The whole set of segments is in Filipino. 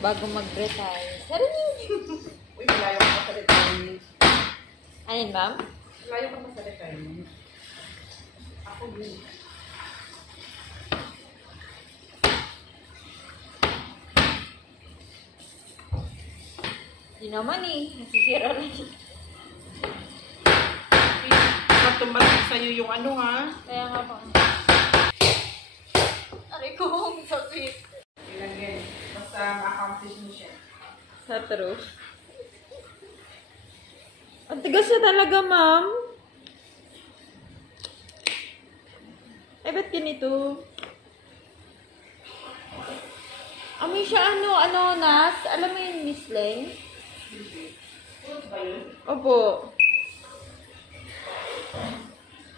Bago mag-retire. Sarili! Uy, malayo ka pa sa retirement. Anin, ma'am? Malayo ka pa sa retirement. Ako din. Di naman eh. Nasisira rin. Matumbatin sa'yo yung ano ha. Kaya nga pa. Aray ko, ang sakit. Ilan yan. Basta ma-accomplish mo siya. Sa true. Ang tigas siya talaga, ma'am. Ay, ba't ganito? Amoy siya Nas? Alam mo yung Miss Leng? Fruit ba yun? Opo.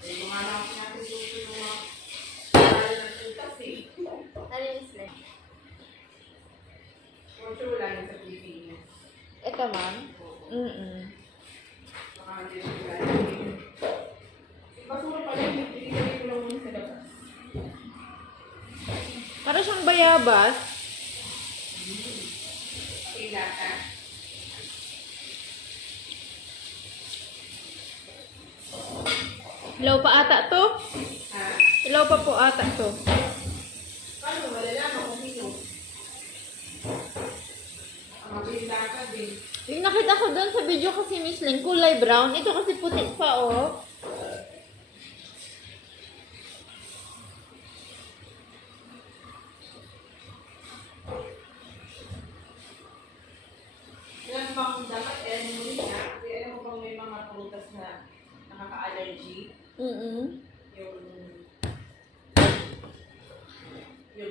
Eh, yung mga natin suso yung mga pangalan ng tutas eh. Ano yung Miss Leng? For sure, wala yun sa Pilipinas. Ito, ma'am? Baka hindi na sila. Basura pala yung pinigay ko lang muna sa labas. Para siyang bayabas. Ilata. Ilaw pa ata to? Ha? Ilaw pa po ata to. Paano malalaman kung sino? Ang mabilita ka din. Yung nakita ko doon sa video kasi Miss Leng, kulay brown. Ito kasi puti pa, oh. Ilan bang dapat alam mo rin na? Kasi alam mo bang may mga prutas na nakaka-allergy? Yung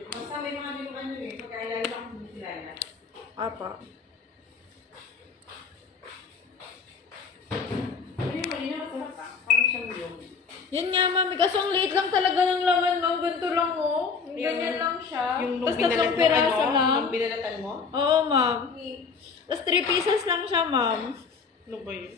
basta may mga din ano eh, pagkaalala lang kung hindi kilala. Apa. Ano yung mali na masarap ah? Parang siyang yung. Yan nga, mami. Kaso ang liit lang talaga ng laman, ma'am. Ganito lang, oh. Ganyan lang siya. Yung Tapos tatlong piraso lang. Nung binalatan mo? Oo, ma'am. Tapos 3 pieces lang siya, ma'am. Ano ba yun?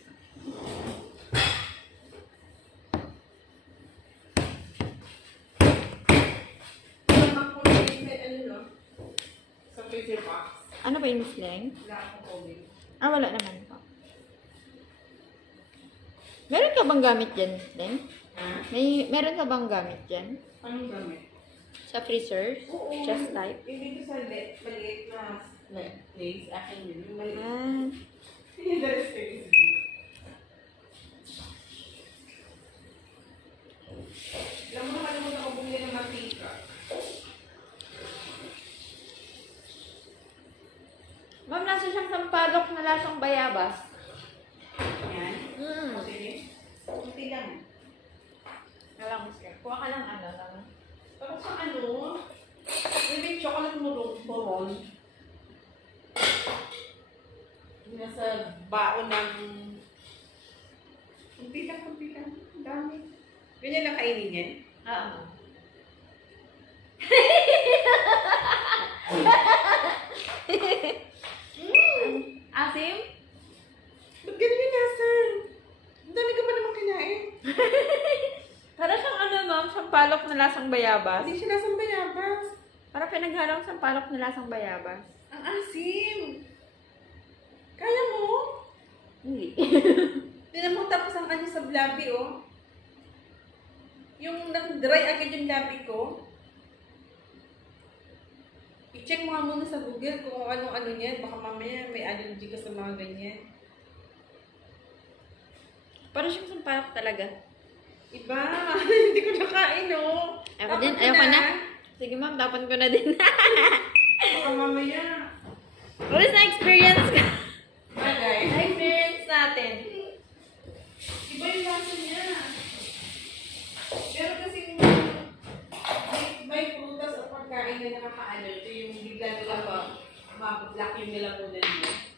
Sa freezer box. Ano ba yung Miss Leng? Wala akong oven. Ah, wala naman pa. Meron ka bang gamit dyan, Miss Leng? Ha? Meron ka bang gamit dyan? Anong gamit? Sa freezer? Oo. Just type? Yung dito sa maliit na place, akin yun. Yung maliit. Ah. Yung the rest is alam mo naman muna kung bumili ng mantika. Ma'am, nasa siyang sampalok na lasang bayabas. Yan. Mm. Sige. Kunti lang. Alam mo, sir. Kuha ka lang lang. Tapos sa ano, may chocolate moron. Nasa baon ng kunti lang. Ang dami. Ganyan lang kainin yan? Oo. Asim? Ba't ganyan nasan? Ang dami ka pa naman kinain. Para siyang ma'am, sampalok na lasang bayabas. Hindi siya lasang bayabas. Para pinaghalong sampalok na lasang bayabas. Ang asim. Kaya mo? Hindi. Tinan mo tapos ang ano sa blabi, oh. Yung nag-dry agad yung labi ko. I-check mo nga muna sa Google kung anong-ano niyan. Baka mamaya may allergy ka sa mga ganyan. Para siyang sampalok talaga. Iba! Hindi ko nakain, oh. Ako din, ayoko na. Sige ma'am, tapan ko na din. Baka mamaya. What is na experience ka? Bagay. Na-experience natin. Iba yung lasa niya. Pero kasi may prutas o pagkain na nakaka-allergy, yung bigla nila ba mablock yung nilamunan mo.